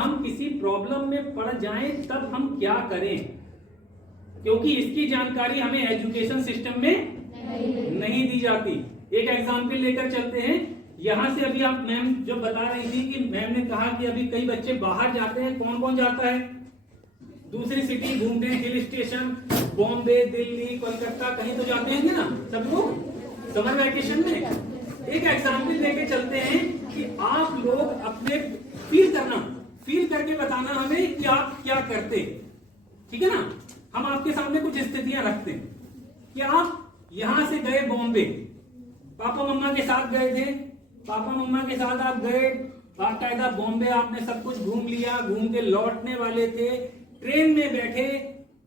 हम किसी प्रॉब्लम में पड़ जाएं तब हम क्या करें, क्योंकि इसकी जानकारी हमें एजुकेशन सिस्टम में नहीं दी जाती। एक एग्जाम्पल लेकर चलते हैं। यहाँ से अभी आप मैम जो बता रही थी कि मैम ने कहा कि अभी कई बच्चे बाहर जाते हैं। कौन कौन जाता है? दूसरी सिटी घूमने, हिल स्टेशन, बॉम्बे, दिल्ली, कोलकाता, कहीं तो जाते हैं ना सब लोग समर वैकेशन में। एक एग्जाम्पल लेके चलते हैं कि आप लोग अपने फील करके बताना हमें कि आप क्या करते, ठीक है ना। हम आपके सामने कुछ स्थितियां रखते हैं कि आप यहां से गए बॉम्बे, पापा मम्मा के साथ गए थे, पापा मम्मा के साथ आप गए बाकायदा बॉम्बे, आपने सब कुछ घूम लिया, घूम के लौटने वाले थे, ट्रेन में बैठे।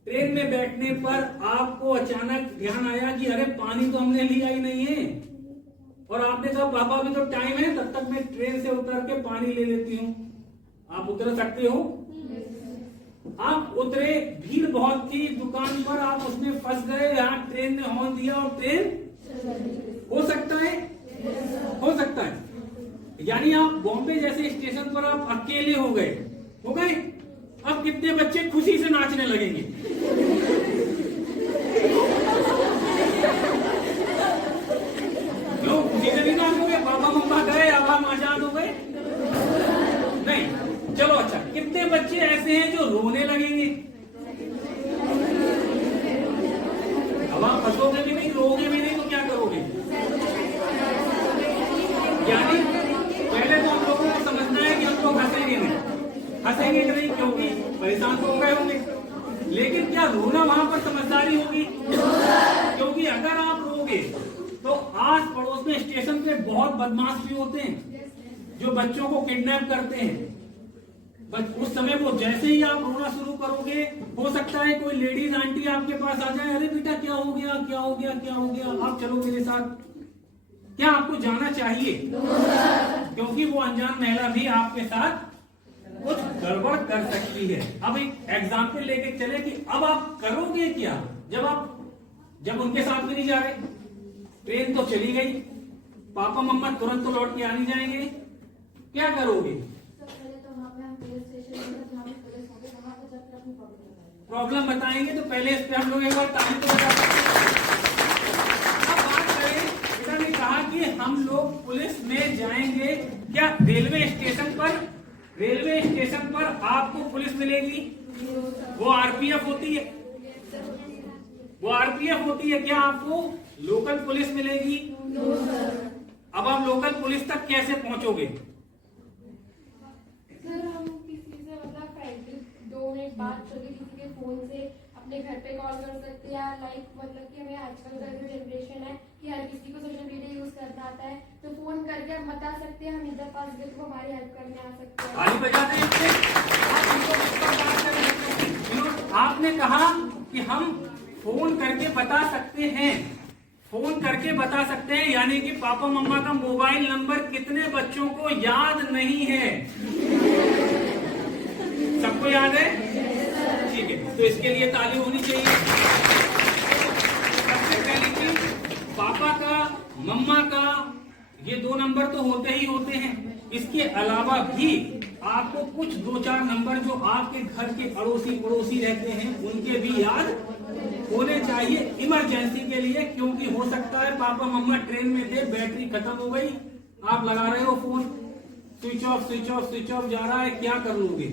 ट्रेन में बैठने पर आपको अचानक ध्यान आया कि अरे पानी तो हमने लिया ही नहीं है, और आपने कहा पापा अभी तो टाइम है, तब तक मैं ट्रेन से उतर के पानी ले लेती हूँ। आप उतर सकते हो? आप उतरे, भीड़ बहुत थी दुकान पर, आप उसमें फंस गए, यहाँ ट्रेन ने हॉर्न दिया और ट्रेन हो सकता है, हो सकता है। यानी आप बॉम्बे जैसे स्टेशन पर आप अकेले हो गए। अब कितने बच्चे खुशी से नाचने लगेंगे? क्यों खुशी से नहीं नाचोगे? पापा मम्मा गए, अब हम आजाद हो गए? नहीं। चलो अच्छा, कितने बच्चे ऐसे हैं जो रोने लगेंगे? अब आप हंसोगे भी नहीं, रोगे भी नहीं, तो क्या करोगे? यानी पहले तो हम लोगों को समझना है कि हम लोग हंसेंगे नहीं, क्योंकि परेशान तो हो गए होंगे। लेकिन क्या रोना वहां पर समझदारी होगी? क्योंकि अगर आप रोगे तो आस पड़ोस में स्टेशन पे बहुत बदमाश भी होते हैं जो बच्चों को किडनैप करते हैं। उस समय वो जैसे ही आप रोना शुरू करोगे, हो सकता है कोई लेडीज आंटी आपके पास आ जाए, अरे बेटा क्या हो गया, क्या हो गया, क्या हो गया, आप चलो मेरे साथ। क्या आपको जाना चाहिए? क्योंकि वो अनजान महिला भी आपके साथ कुछ गड़बड़ कर सकती है। अब एक एग्जाम्पल लेके चले कि अब आप करोगे क्या जब उनके साथ भी नहीं जा रहे, ट्रेन तो चली गई, पापा मम्मा तुरंत तो लौट के आ नहीं जाएंगे, क्या करोगे? प्रॉब्लम बताएंगे तो पहले इस पे हम लोग एक बार तारीफ तो बता सकते हैं। अब बात करें, पिता ने कहा कि हम लोग पुलिस में जाएंगे, क्या रेलवे स्टेशन पर आपको पुलिस मिलेगी? वो आरपीएफ होती है, क्या आपको लोकल पुलिस मिलेगी? अब आप लोकल पुलिस तक कैसे पहुंचोगे? सर हम किसी से मतलब 2 मिनट बात करके किसी के फोन से अपने घर पे कॉल कर सकते हैं। लाइक मतलब कि हमें आजकल का जो जनरेशन है कि हर किसी को सोशल मीडिया यूज करना आता है, तो फोन करके हम बता सकते हैं हम इधर पास गए तो हमारी हेल्प करने आ सकते हैं। ताली बजाते हैं। आपने कहा कि हम फोन करके बता सकते हैं, यानी कि पापा मम्मा का मोबाइल नंबर कितने बच्चों को याद नहीं है? सबको याद है? ठीक है, तो इसके लिए ताली होनी चाहिए। सबसे पहली चीज, पापा का, मम्मा का, ये 2 नंबर तो होते ही होते हैं। इसके अलावा भी आपको कुछ 2-4 नंबर जो आपके घर के अड़ोसी पड़ोसी रहते हैं उनके भी याद होने चाहिए इमरजेंसी के लिए। क्योंकि हो सकता है पापा मम्मा ट्रेन में थे, बैटरी खत्म हो गई, आप लगा रहे हो फोन, स्विच ऑफ जा रहा है, क्या कर लोगे?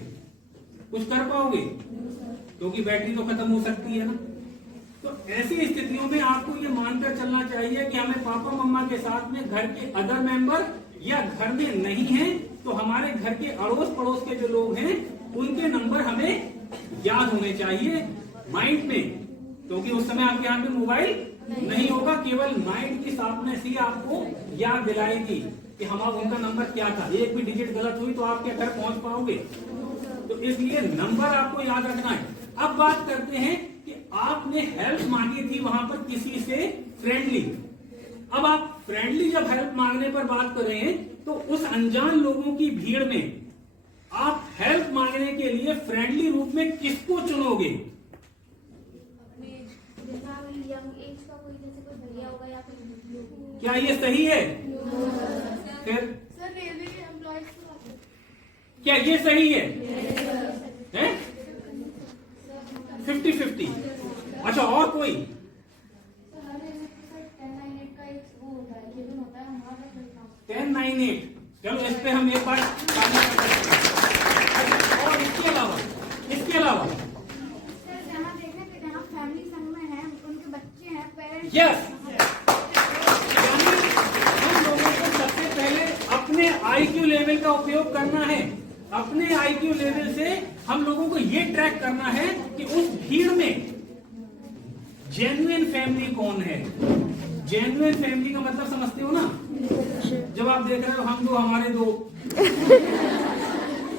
कुछ कर पाओगे? क्योंकि बैटरी तो खत्म हो सकती है ना। तो ऐसी स्थितियों में आपको ये मानकर चलना चाहिए कि हमें पापा मम्मा के साथ में घर के अदर मेंबर या घर में नहीं है तो हमारे घर के अड़ोस पड़ोस के जो लोग हैं उनके नंबर हमें याद होने चाहिए माइंड में। क्योंकि उस समय आपके हाथ में मोबाइल नहीं होगा, केवल माइंड की शार्पनेस ही आपको याद दिलाएगी कि हमारा उनका नंबर क्या था। एक भी डिजिट गलत हुई तो आप क्या घर पहुंच पाओगे? तो इसलिए नंबर आपको याद रखना है। अब बात करते हैं कि आपने हेल्प मांगी थी वहां पर किसी से फ्रेंडली। अब आप फ्रेंडली जब हेल्प मांगने पर बात कर रहे हैं तो उस अनजान लोगों की भीड़ में आप हेल्प मांगने के लिए फ्रेंडली रूप में किसको चुनोगे? क्या ये सही है? फिर सर रेलवे के एम्प्लॉयज को क्या ये सही है? 50-50। अच्छा, और कोई? 10-9-8। चलो इस पे हम एक बार और इसके अलावा यस, यानी हम लोगों को सबसे पहले अपने IQ लेवल का उपयोग करना है। अपने IQ लेवल से हम लोगों को ये ट्रैक करना है कि उस भीड़ में जेन्युइन फैमिली कौन है। जेन्युइन फैमिली का मतलब समझते हो ना? जब आप देख रहे हो हम दो, हमारे दो,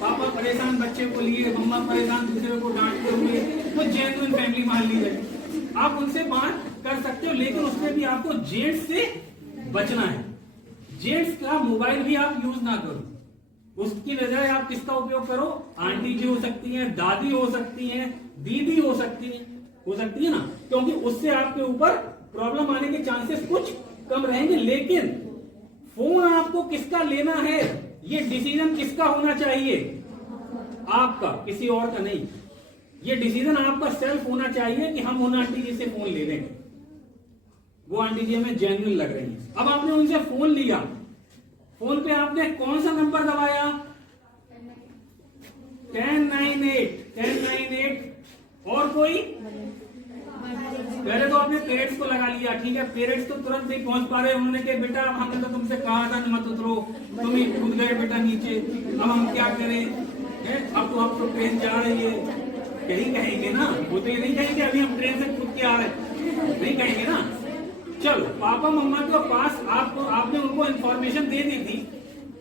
पापा परेशान बच्चे को लिए, मम्मा परेशान दूसरे को डांटते हुए, तो जेन्युइन फैमिली मान ली जाए। आप उनसे बात कर सकते हो, लेकिन उसमें भी आपको जेंट्स से बचना है। जेंट्स का मोबाइल भी आप यूज ना करो, उसकी बजाय आप किसका उपयोग करो? आंटी जी हो सकती हैं, दादी हो सकती हैं, दीदी हो सकती है ना, क्योंकि उससे आपके ऊपर प्रॉब्लम आने के चांसेस कुछ कम रहेंगे। लेकिन फोन आपको किसका लेना है, ये डिसीजन किसका होना चाहिए? आपका, किसी और का नहीं। ये डिसीजन आपका सेल्फ होना चाहिए कि हम उन आंटी जी से फोन ले रहे हैं, वो आंटी जी हमें जेन्युइन लग रही है। अब आपने उनसे फोन लिया, फोन पे आपने कौन सा नंबर दबाया? 1098। और कोई? पहले तो आपने पेरेंट्स को लगा लिया, ठीक है। पेरेंट्स तो तुरंत नहीं पहुंच पा रहे, उन्होंने कहा बेटा हमने तो तुमसे कहा था मत उतरो, तुम ही कूद गए बेटा नीचे, अब हम क्या करें? अब तो ट्रेन जा रही है, यही कहेंगे ना? वो तो ये नहीं कहेंगे अभी हम ट्रेन से कूद के आ रहे, नहीं कहेंगे ना। चलो, पापा मम्मा के पास आपने उनको इन्फॉर्मेशन दे दी थी,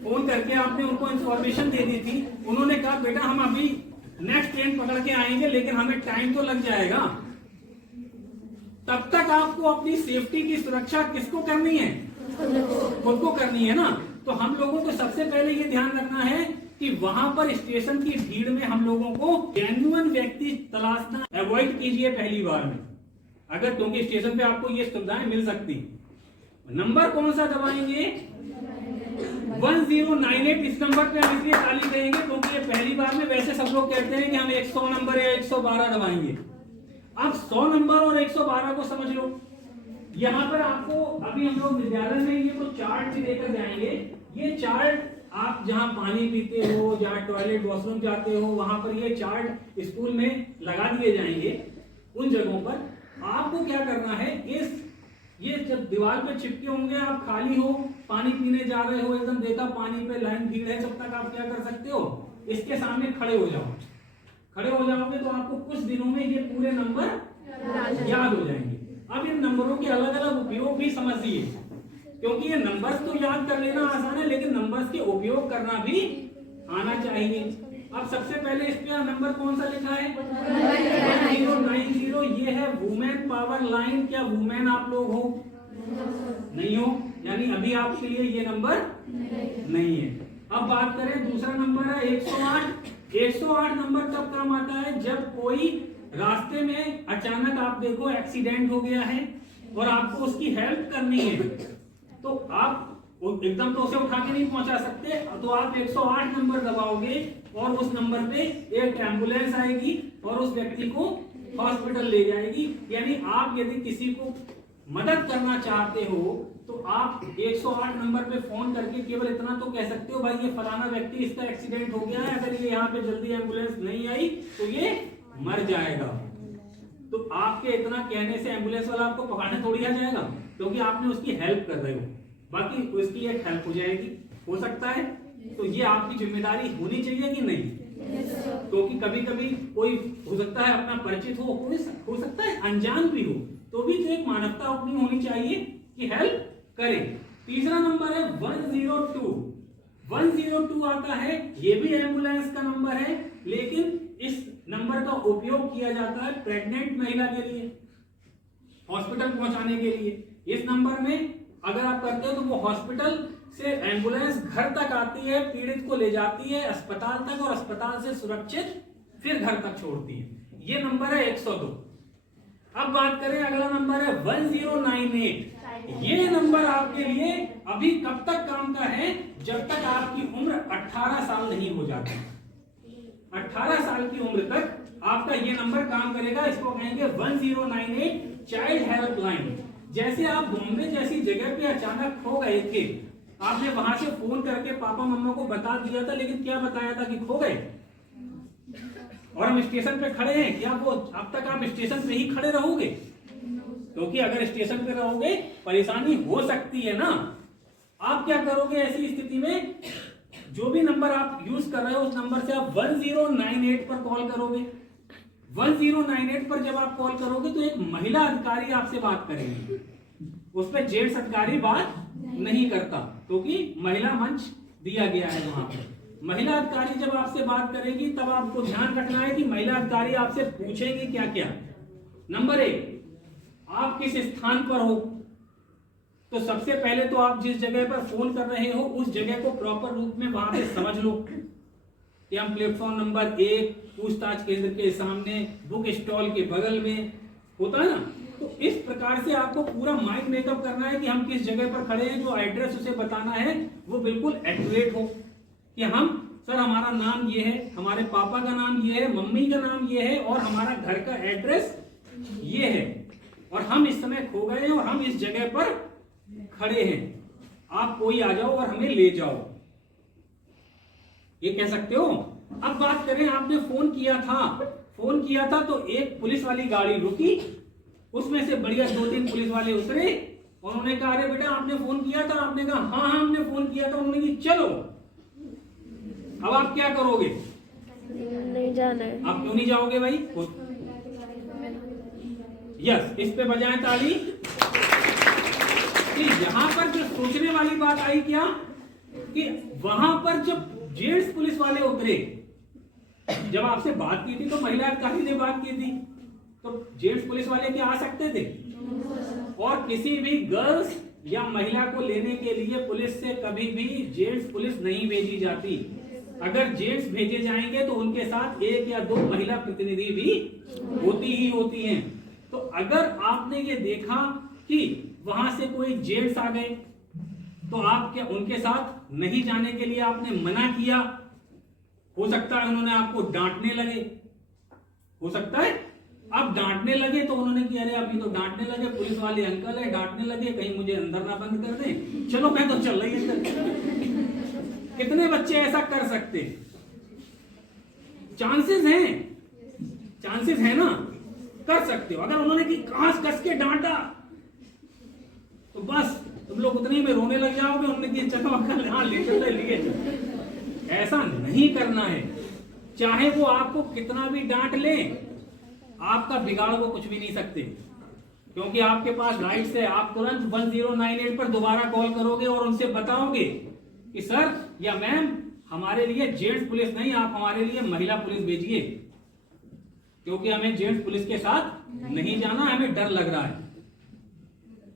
फोन करके आपने उनको इन्फॉर्मेशन दे दी थी। उन्होंने कहा बेटा हम अभी नेक्स्ट ट्रेन पकड़ के आएंगे, लेकिन हमें टाइम तो लग जाएगा। तब तक आपको अपनी सेफ्टी की सुरक्षा किसको करनी है? खुद को करनी है ना। तो हम लोगों को सबसे पहले ये ध्यान रखना है कि वहां पर स्टेशन की भीड़ में हम लोगों को जेन्युइन व्यक्ति तलाशना अवॉइड कीजिए पहली बार में, अगर, क्योंकि स्टेशन पे आपको ये सुविधाएं मिल सकती। नंबर कौन सा दबाएंगे? 1098। इस नंबर पे हम इसलिए ताली कहेंगे क्योंकि ये पहली बार में, वैसे सब लोग कहते हैं कि हम 100 नंबर या 112 दबाएंगे। अब 100 नंबर और 112 को समझ लो। यहाँ पर आपको अभी हम लोग विद्यालय में ये तो चार्ट भी देकर जाएंगे। ये चार्ट आप जहाँ पानी पीते हो, जहाँ टॉयलेट वॉशरूम जाते हो, वहां पर ये चार्ट स्कूल में लगा दिए जाएंगे। उन जगहों पर आपको क्या करना है, ये जब दीवार पे चिपके होंगे, आप खाली हो, पानी पीने जा रहे हो, एकदम देखा पानी पे लाइन भीड़ है, तब तक आप क्या कर सकते हो? इसके सामने खड़े हो जाओ। खड़े हो जाओगे तो आपको कुछ दिनों में ये पूरे नंबर याद हो जाएंगे। अब इन नंबरों के अलग अलग उपयोग भी समझिए, क्योंकि ये नंबर्स तो याद कर लेना आसान है, लेकिन नंबर्स के उपयोग करना भी आना चाहिए। अब सबसे पहले इस पे नंबर कौन सा लिखा है? 1090। ये है वुमेन पावर लाइन। क्या वुमेन आप लोग हो? नहीं हो, यानी अभी आपके लिए ये नंबर नहीं है। अब बात करें, दूसरा नंबर है 108। 108 नंबर तब काम आता है जब कोई रास्ते में अचानक आप देखो एक्सीडेंट हो गया है और आपको उसकी हेल्प करनी है, तो आप एकदम तो उसे उठा के नहीं पहुंचा सकते, तो आप 108 नंबर दबाओगे और उस नंबर पे एक एम्बुलेंस आएगी और उस व्यक्ति को हॉस्पिटल ले जाएगी। यानी आप यदि किसी को मदद करना चाहते हो तो आप 108 नंबर पे फोन करके केवल इतना तो कह सकते हो, भाई ये फलाना व्यक्ति, इसका एक्सीडेंट हो गया है, अगर ये यहाँ पे जल्दी एम्बुलेंस नहीं आई तो ये मर जाएगा। तो आपके इतना कहने से एम्बुलेंस वाला आपको पकड़ने थोड़ी आ जाएगा, क्योंकि आपने उसकी हेल्प कर रहे हो, बाकी उसकी एक हेल्प हो जाएगी, हो सकता है। तो ये आपकी जिम्मेदारी होनी चाहिए कि नहीं? क्योंकि कभी कभी कोई हो सकता है अपना परिचित हो, कोई हो सकता है अनजान भी हो, तो भी तो एक मानवता अपनी होनी चाहिए कि हेल्प करें। तीसरा नंबर है 102। 102 आता है, ये भी एम्बुलेंस का नंबर है, लेकिन इस नंबर का उपयोग किया जाता है प्रेग्नेंट महिला के लिए, हॉस्पिटल पहुंचाने के लिए। इस नंबर में अगर आप करते हो तो वो हॉस्पिटल से एम्बुलेंस घर तक आती है, पीड़ित को ले जाती है अस्पताल तक और अस्पताल से सुरक्षित फिर घर तक छोड़ती है। ये नंबर है 102। अब बात करें, अगला नंबर है 1098। ये नंबर आपके लिए अभी कब तक काम का है? जब तक आपकी उम्र 18 साल नहीं हो जाती। 18 साल की उम्र तक आपका ये नंबर काम करेगा। इसको कहेंगे 1098 चाइल्ड हेल्पलाइन। जैसे आप बॉम्बे जैसी जगह पे अचानक खो गए थे, आपने वहां से फोन करके पापा मम्मा को बता दिया था, लेकिन क्या बताया था कि खो गए, और हम स्टेशन पे खड़े हैं, क्या वो अब तक आप स्टेशन पे ही खड़े रहोगे? क्योंकि अगर स्टेशन पे रहोगे परेशानी हो सकती है ना। आप क्या करोगे ऐसी स्थिति में? जो भी नंबर आप यूज कर रहे हो उस नंबर से आप 1098 पर कॉल करोगे। 1098 पर जब आप कॉल करोगे तो एक महिला अधिकारी आपसे बात करेगी। उस पर जेंट्स अधिकारी बात नहीं करता, क्योंकि महिला मंच दिया गया है वहां पर। महिला अधिकारी जब आपसे बात करेगी तब आपको ध्यान रखना है कि महिला अधिकारी आपसे पूछेंगे क्या क्या। नंबर 1, आप किस स्थान पर हो? तो सबसे पहले तो आप जिस जगह पर फोन कर रहे हो उस जगह को प्रॉपर रूप में वहां पे समझ लो कि हम प्लेटफॉर्म नंबर 1 पूछताछ केंद्र के सामने बुक स्टॉल के बगल में, होता है ना। तो इस प्रकार से आपको पूरा माइंड मेकअप करना है कि हम किस जगह पर खड़े हैं। जो एड्रेस उसे बताना है वो बिल्कुल एक्यूरेट हो कि हम सर हमारा नाम ये है, हमारे पापा का नाम ये है, मम्मी का नाम ये है और हमारा घर का एड्रेस ये है और हम इस समय खो गए हैं और हम इस जगह पर खड़े हैं, आप कोई आ जाओ और हमें ले जाओ, ये कह सकते हो। अब बात करें, आपने फोन किया था तो एक पुलिस वाली गाड़ी रुकी, उसमें से बढ़िया 2-3 पुलिस वाले उतरे, उन्होंने कहा अरे बेटा आपने फोन किया था? आपने कहा हाँ हमने फोन किया था। उन्होंने कहा चलो। अब आप क्या करोगे? नहीं जाना है। आप क्यों नहीं जाओगे भाई? यस, इस पे बजाएं ताली। यहां पर जो सोचने वाली बात आई क्या कि वहां पर जब जेंट्स पुलिस वाले उतरे, जब आपसे बात की थी तो महिला अधिकारी ने बात की थी, तो जेंट्स पुलिस वाले क्या आ सकते थे? और किसी भी गर्ल्स या महिला को लेने के लिए पुलिस से कभी भी जेंट्स पुलिस नहीं भेजी जाती। अगर जेंट्स भेजे जाएंगे तो उनके साथ 1 या 2 महिला प्रतिनिधि भी होती ही होती हैं। तो अगर आपने ये देखा कि वहां से कोई जेंट्स आ गए तो आप क्या उनके साथ नहीं जाने के लिए आपने मना किया? हो सकता है उन्होंने आपको डांटने लगे, हो सकता है अब डांटने लगे तो उन्होंने किया अरे अभी तो डांटने लगे, पुलिस वाले अंकल है, डांटने लगे, कहीं मुझे अंदर ना बंद कर दें, चलो मैं तो चल रही अंदर। कितने बच्चे ऐसा कर सकते? चांसेस हैं ना, कर सकते हो। अगर उन्होंने की कस के डांटा तो बस तुम लोग उतने में रोने लग जाओगे। उन्होंने की चलो अंकल हाँ लेकर लिए। ऐसा नहीं करना है। चाहे वो आपको कितना भी डांट ले, आपका बिगाड़ वो कुछ भी नहीं सकते, क्योंकि आपके पास राइट्स है। आप तुरंत 1098 पर दोबारा कॉल करोगे और उनसे बताओगे कि सर या मैम हमारे लिए जेंट्स पुलिस नहीं, आप हमारे लिए महिला पुलिस भेजिए, क्योंकि हमें जेंट्स पुलिस के साथ नहीं जाना, हमें डर लग रहा है।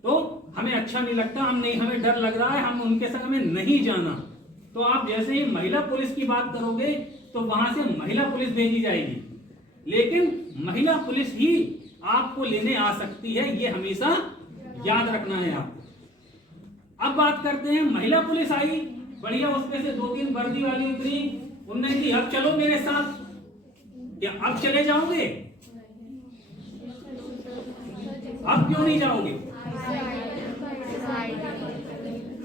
तो हमें अच्छा नहीं लगता, हमें डर लग रहा है, हम उनके संग में नहीं जाना। तो आप जैसे ही महिला पुलिस की बात करोगे तो वहां से महिला पुलिस भेजी जाएगी, लेकिन महिला पुलिस ही आपको लेने आ सकती है, ये हमेशा याद रखना है आपको। अब बात करते हैं, महिला पुलिस आई, बढ़िया, उसमें से 2-3 वर्दी वाली उतरी, उन्होंने की अब चलो मेरे साथ। क्या अब चले जाओगे? अब क्यों नहीं जाओगे?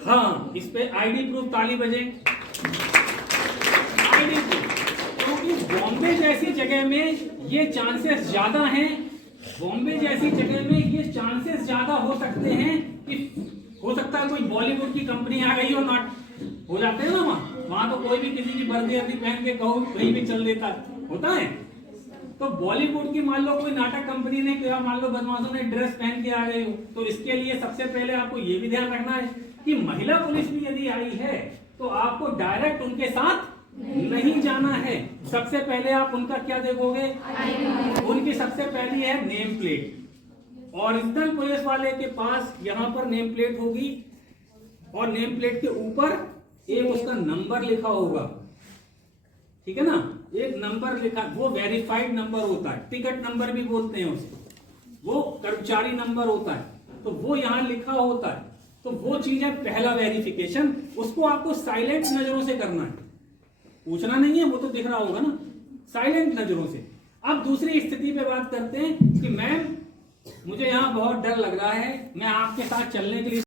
हाँ, इस पे आईडी प्रूफ, ताली बजे। आईडी प्रूफ, क्योंकि बॉम्बे जैसी जगह में ये चांसेस ज्यादा हैं, बॉम्बे जैसी जगह में ये चांसेस ज्यादा हो सकते हैं कि हो सकता है कोई बॉलीवुड की कंपनी आ गई और नाट हो जाते हैं ना वहां तो कोई भी किसी की वर्दी पहन के कहो कहीं भी चल देता होता है। तो बॉलीवुड की मान लो कोई नाटक कंपनी ने किया, मान लो बदमाशों ने ड्रेस पहन के आ गए हो, तो इसके लिए सबसे पहले आपको ये भी ध्यान रखना है कि महिला पुलिस भी यदि आई है तो आपको डायरेक्ट उनके साथ नहीं जाना है। सबसे पहले आप उनका क्या देखोगे? उनकी सबसे पहली है नेम प्लेट। ओरिजिनल पुलिस वाले के पास यहाँ पर नेम प्लेट होगी और नेम प्लेट के ऊपर एक उसका नंबर लिखा होगा, ठीक है ना, एक नंबर लिखा, वो वेरीफाइड नंबर होता है, टिकट नंबर भी बोलते हैं उसको, वो कर्मचारी नंबर होता है, तो वो यहाँ लिखा होता है। तो वो चीज है पहला वेरिफिकेशन, उसको आपको साइलेंट नजरों से करना है, पूछना नहीं है, वो तो दिख रहा होगा ना, साइलेंट नजरों से। अब दूसरी स्थिति पे बात करते हैं कि मैम मुझे यहाँ बहुत डर लग रहा है, मैं आपके साथ चलने के लिए